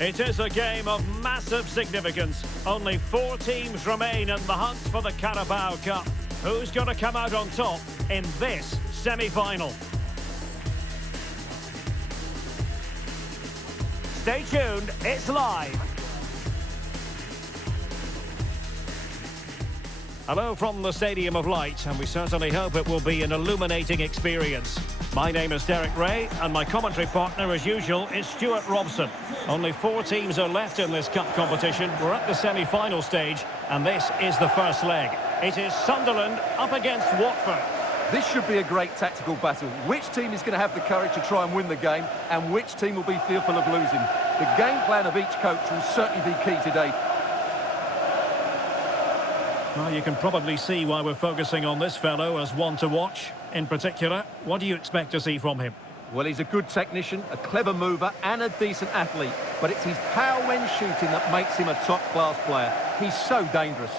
It is a game of massive significance. Only 4 teams remain in the hunt for the Carabao Cup. Who's going to come out on top in this semi-final? Stay tuned, it's live. Hello from the Stadium of Light, and we certainly hope it will be an illuminating experience. My name is Derek Ray, and my commentary partner, as usual, is Stuart Robson. Only 4 teams are left in this cup competition. We're at the semi-final stage, and this is the first leg. It is Sunderland up against Watford. This should be a great tactical battle. Which team is going to have the courage to try and win the game, and which team will be fearful of losing? The game plan of each coach will certainly be key today. Well, you can probably see why we're focusing on this fellow as one to watch. In particular, what do you expect to see from him? Well, he's a good technician, a clever mover and a decent athlete. But it's his power when shooting that makes him a top-class player. He's so dangerous.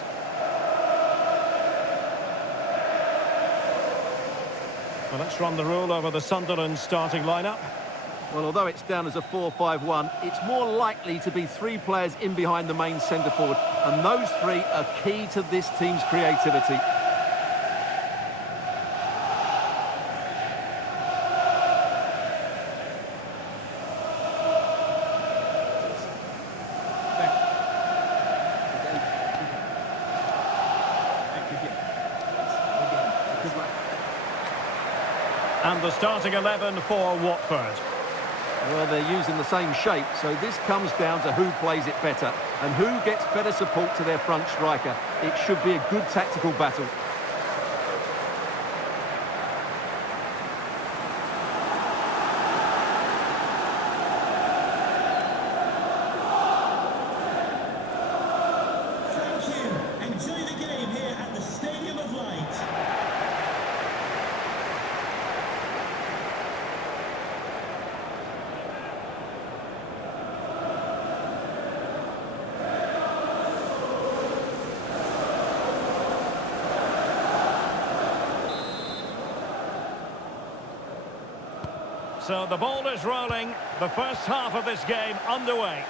Well, let's run the rule over the Sunderland starting lineup. Well, although it's down as a 4-5-1, it's more likely to be 3 players in behind the main centre-forward. And those 3 are key to this team's creativity. And the starting 11 for Watford. Well, they're using the same shape, so this comes down to who plays it better and who gets better support to their front striker. It should be a good tactical battle. Thank you. Enjoy the game here at the Stadium of Light. So the ball is rolling. The first half of this game underway.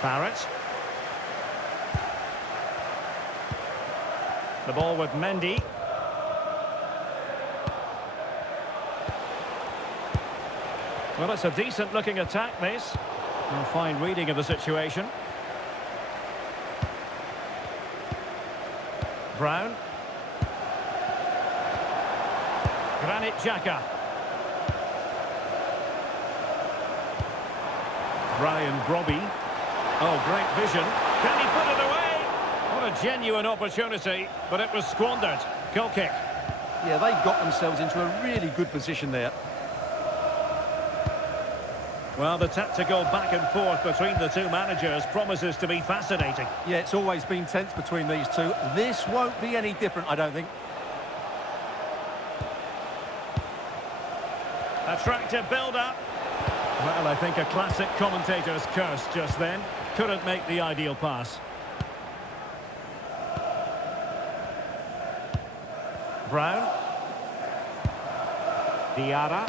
Barrett. The ball with Mendy. Well, it's a decent looking attack, this. A fine reading of the situation. Brown. Granit Xhaka. Brian Brobby. Oh, great vision. Can he put it away? What a genuine opportunity, but it was squandered. Goal kick. Yeah, they got themselves into a really good position there. Well, the tactical back and forth between the 2 managers promises to be fascinating. Yeah, it's always been tense between these 2. This won't be any different, I don't think. Attractive build-up. Well, I think a classic commentator's curse just then. Couldn't make the ideal pass. Brown. Diarra.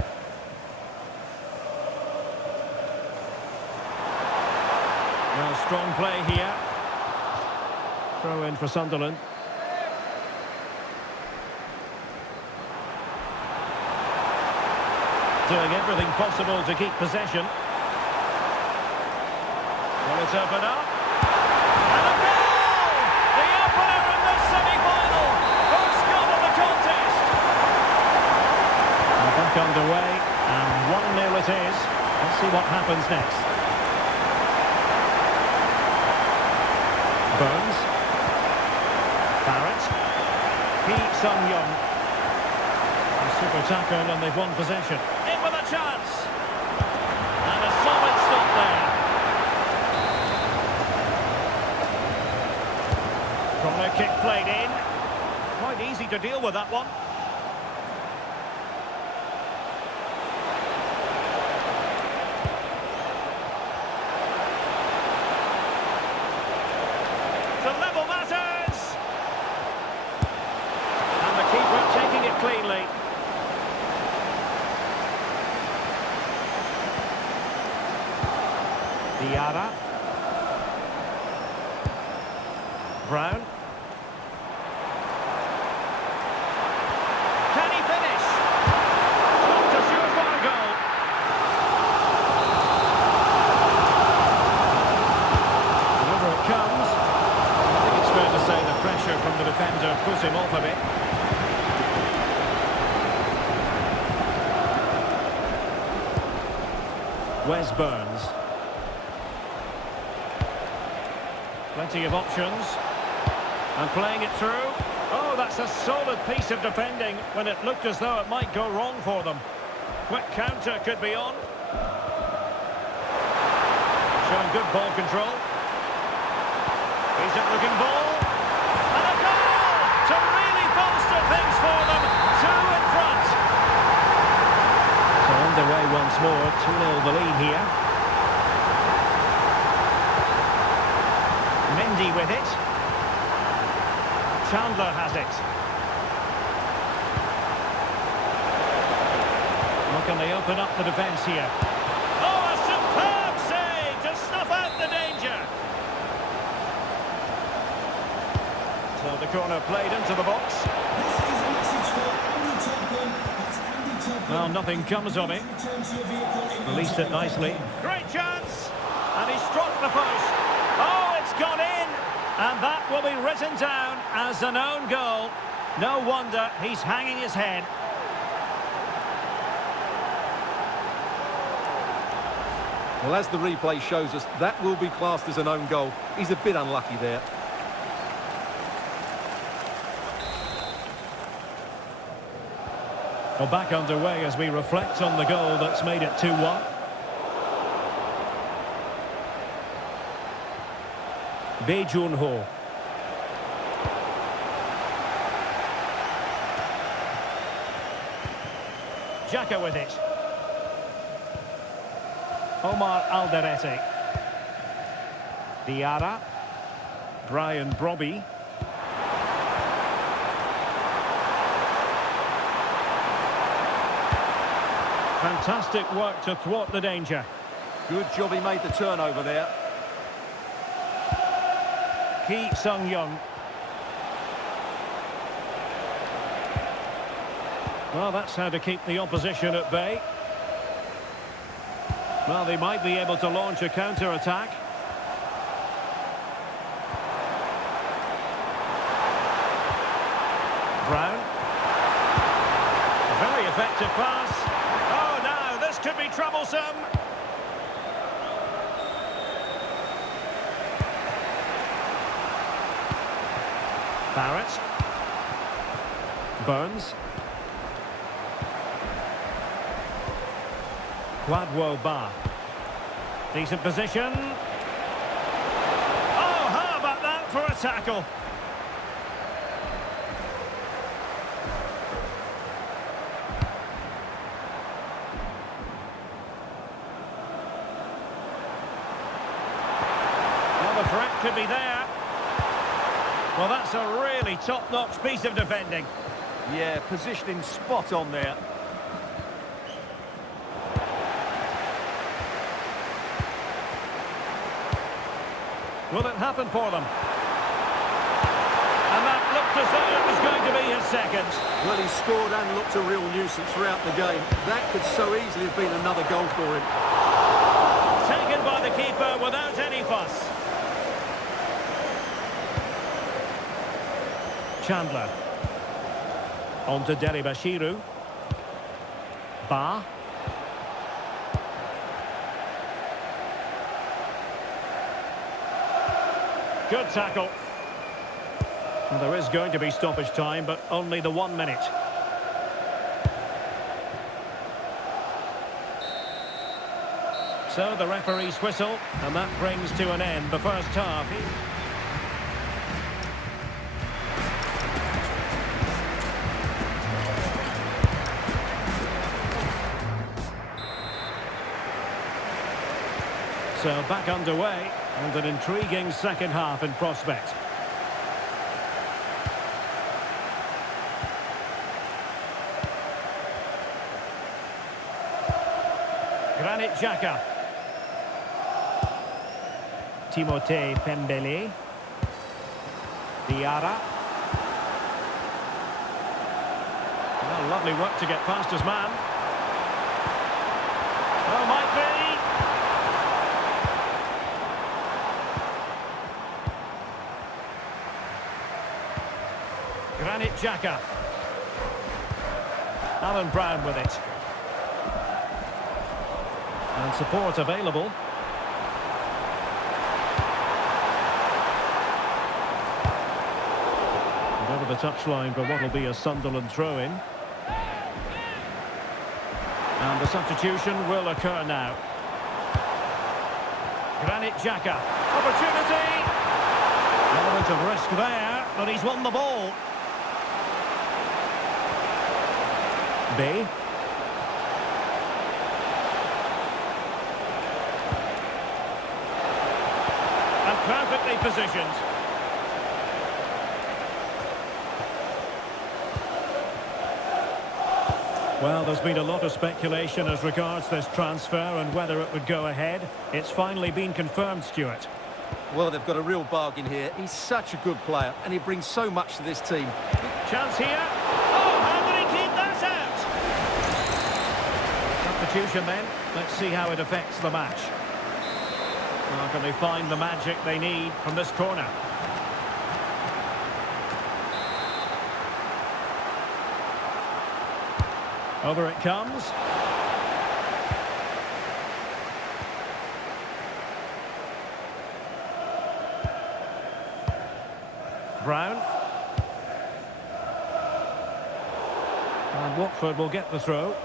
Well, strong play here. Throw in for Sunderland. Doing everything possible to keep possession. Will it open up? And a goal! The opener in the semi-final! First goal of the contest! And back underway, and 1-0 it is. Let's see what happens next. Burns. Barrett. Sung-Young. Super tackle, and they've won possession. In with a chance. And a solid stop there. Corner kick played in. Quite easy to deal with that one. To level matters. And the keeper taking it cleanly. Diarra. Brown. Can he finish? Not to shoot for a goal. And over it comes. I think it's fair to say the pressure from the defender put him off a bit. Wes Burns. Plenty of options. And playing it through. Oh, that's a solid piece of defending when it looked as though it might go wrong for them. Quick counter could be on. Showing good ball control. Decent looking ball. And a goal to really bolster things for them. Two in front. So underway once more. 2-0 the lead here. Mendy with it. Chandler has it. How can they open up the defence here? Oh, a superb save to snuff out the danger. So the corner played into the box. This is a message for Andy Topham. That's Andy Topham. Well, nothing comes of it. Return to your vehicle in Released it nicely. Great chance! And he struck the post. Oh, it's gone in! And that will be written down as an own goal. No wonder he's hanging his head. Well, as the replay shows us, that will be classed as an own goal. He's a bit unlucky there. Well, back underway as we reflect on the goal that's made it 2-1. Bae Jun-ho. Xhaka with it. Omar Alderete. Diarra. Brian Brobby. Fantastic work to thwart the danger. Good job he made the turnover there. Ki Sung-young. Well, that's how to keep the opposition at bay. Well, they might be able to launch a counter-attack. Brown. A very effective pass. Oh, now this could be troublesome. Barrett. Burns. Kwadwo Ba. Decent position. Oh, how about that for a tackle? Well, the threat could be there. Well, that's a really top-notch piece of defending. Yeah, positioning spot on there. Will it happen for them? And that looked as though it was going to be his second. Well, he scored and looked a real nuisance throughout the game. That could so easily have been another goal for him. Taken by the keeper without any fuss. Chandler. On to Deribashiru. Ba. Good tackle. And there is going to be stoppage time, but only the 1 minute. So the referee's whistle, and that brings to an end the first half. So back underway, and an intriguing second half in prospect. Granit Xhaka. Timothée Pembele. Diarra. Well, lovely work to get past his man. Oh, might be. Granit Xhaka. Alan Brown with it. And support available. And over the touchline for what will be a Sunderland throw-in. And the substitution will occur now. Granit Xhaka. Opportunity! Element of risk there, but he's won the ball. B. And perfectly positioned. Well, there's been a lot of speculation as regards this transfer and whether it would go ahead. It's finally been confirmed, Stuart. Well, they've got a real bargain here. He's such a good player, and he brings so much to this team. Chance here. Oh, how did he keep that out? Substitution then. Let's see how it affects the match. Well, can they find the magic they need from this corner? Over it comes. Brown. And Watford will get the throw.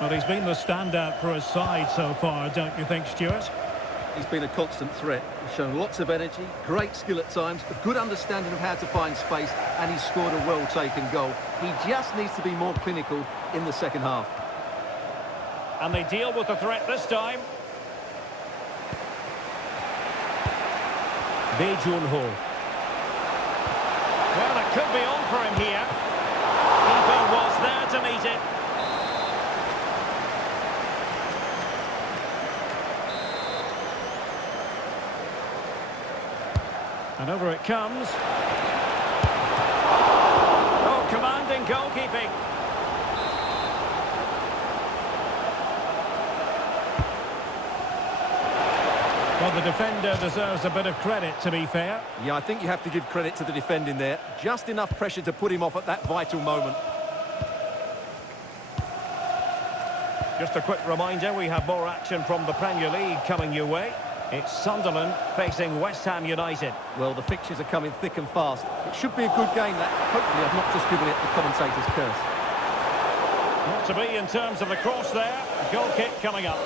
Well, he's been the standout for his side so far, don't you think, Stuart? He's been a constant threat. He's shown lots of energy, great skill at times, a good understanding of how to find space, and he's scored a well-taken goal. He just needs to be more clinical in the second half. And they deal with the threat this time. Bae Jun-ho. Well, it could be on for him here. Keeper was there to meet it. And over it comes. Oh, commanding goalkeeping. Well, the defender deserves a bit of credit, to be fair. Yeah, I think you have to give credit to the defending there. Just enough pressure to put him off at that vital moment. Just a quick reminder, we have more action from the Premier League coming your way. It's Sunderland facing West Ham United. Well, the fixtures are coming thick and fast. It should be a good game, that. Hopefully I've not just given it the commentator's curse. Not to be in terms of the cross there. Goal kick coming up.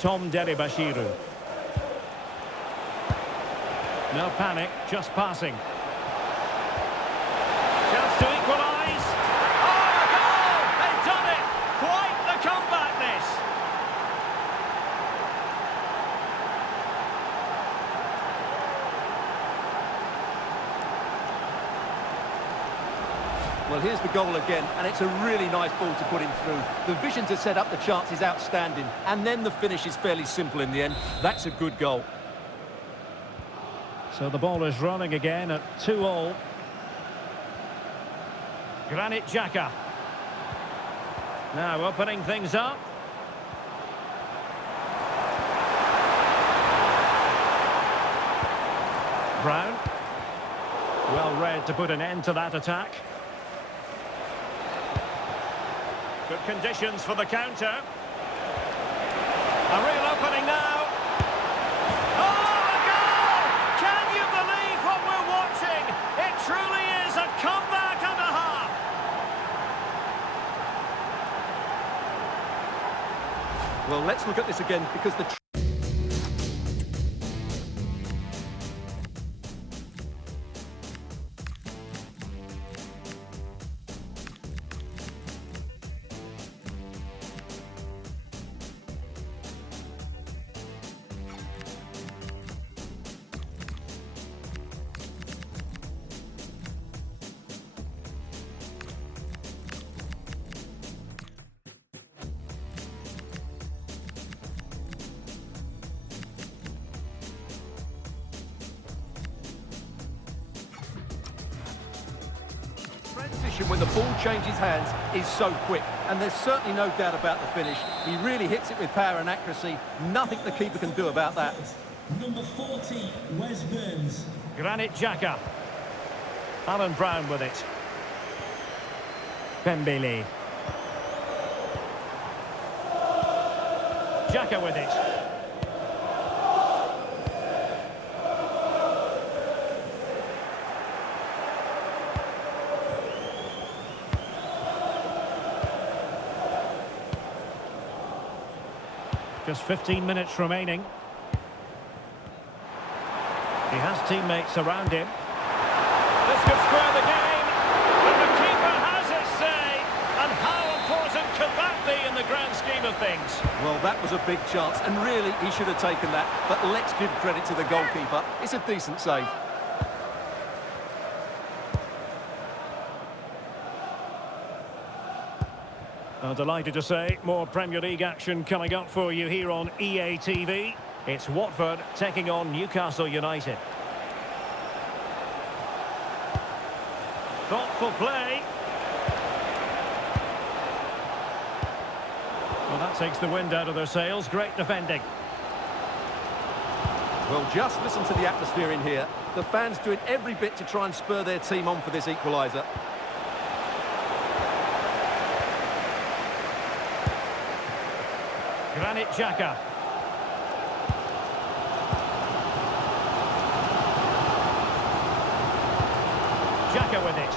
Tom Deribashiru. No panic, just passing. Chance to equalise. Oh, a goal! They've done it! Quite the comeback, this! Well, here's the goal again, and it's a really nice ball to put him through. The vision to set up the chance is outstanding, and then the finish is fairly simple in the end. That's a good goal. So the ball is running again at 2-2. Granit Xhaka. Now opening things up. Brown. Well read to put an end to that attack. Good conditions for the counter. A real opening now. Oh, a goal! Can you believe what we're watching? It truly is a comeback and a half. Well, let's look at this again, because the... Position when the ball changes hands is so quick, and there's certainly no doubt about the finish. He really hits it with power and accuracy. Nothing the keeper can do about that. Number 40, Wes Burns. Granit Xhaka. Alan Brown with it. Pembele. Xhaka with it. Just 15 minutes remaining. He has teammates around him. This could square the game, but the keeper has his say. And how important could that be in the grand scheme of things? Well, that was a big chance, and really, he should have taken that. But let's give credit to the goalkeeper. It's a decent save. I'm delighted to say more Premier League action coming up for you here on EA TV. It's Watford taking on Newcastle United. Thoughtful play. Well, that takes the wind out of their sails. Great defending. Well, just listen to the atmosphere in here. The fans doing every bit to try and spur their team on for this equaliser. Granit Xhaka. Xhaka with it.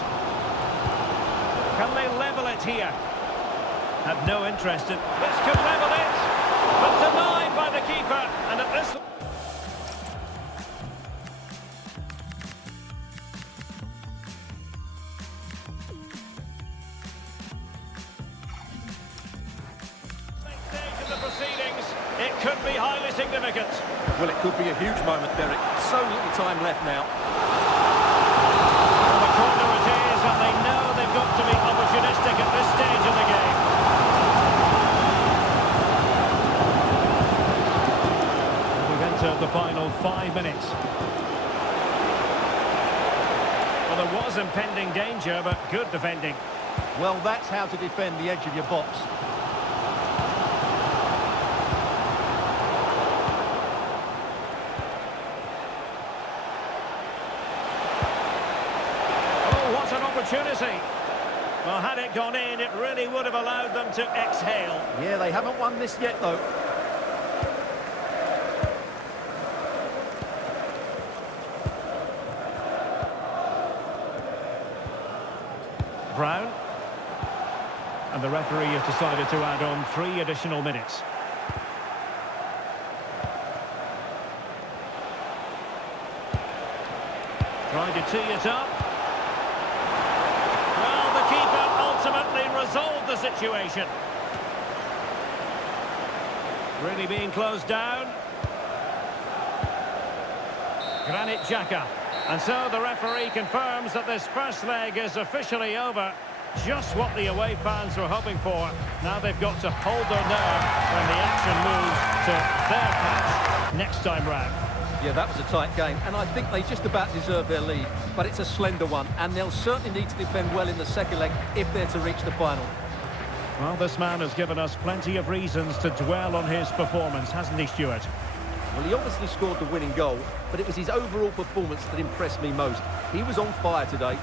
Can they level it here? Have no interest in... This could level it! But denied by the keeper. And at this... It could be highly significant. Well, it could be a huge moment, Derek. So little time left now. Well, the corner it is, and they know they've got to be opportunistic at this stage of the game. We've entered the final 5 minutes. Well, there was impending danger, but good defending. Well, that's how to defend the edge of your box. Opportunity. Well, had it gone in, it really would have allowed them to exhale. Yeah, they haven't won this yet, though. Brown. And the referee has decided to add on 3 additional minutes. Trying to tee it up. Ultimately resolved the situation. Really being closed down. Granit Xhaka. And so the referee confirms that this first leg is officially over. Just what the away fans were hoping for. Now they've got to hold their nerve when the action moves to their patch next time round. Yeah, that was a tight game, and I think they just about deserve their lead, but it's a slender one, and they'll certainly need to defend well in the second leg if they're to reach the final. Well, this man has given us plenty of reasons to dwell on his performance, hasn't he, Stuart? Well, he obviously scored the winning goal, but it was his overall performance that impressed me most. He was on fire today,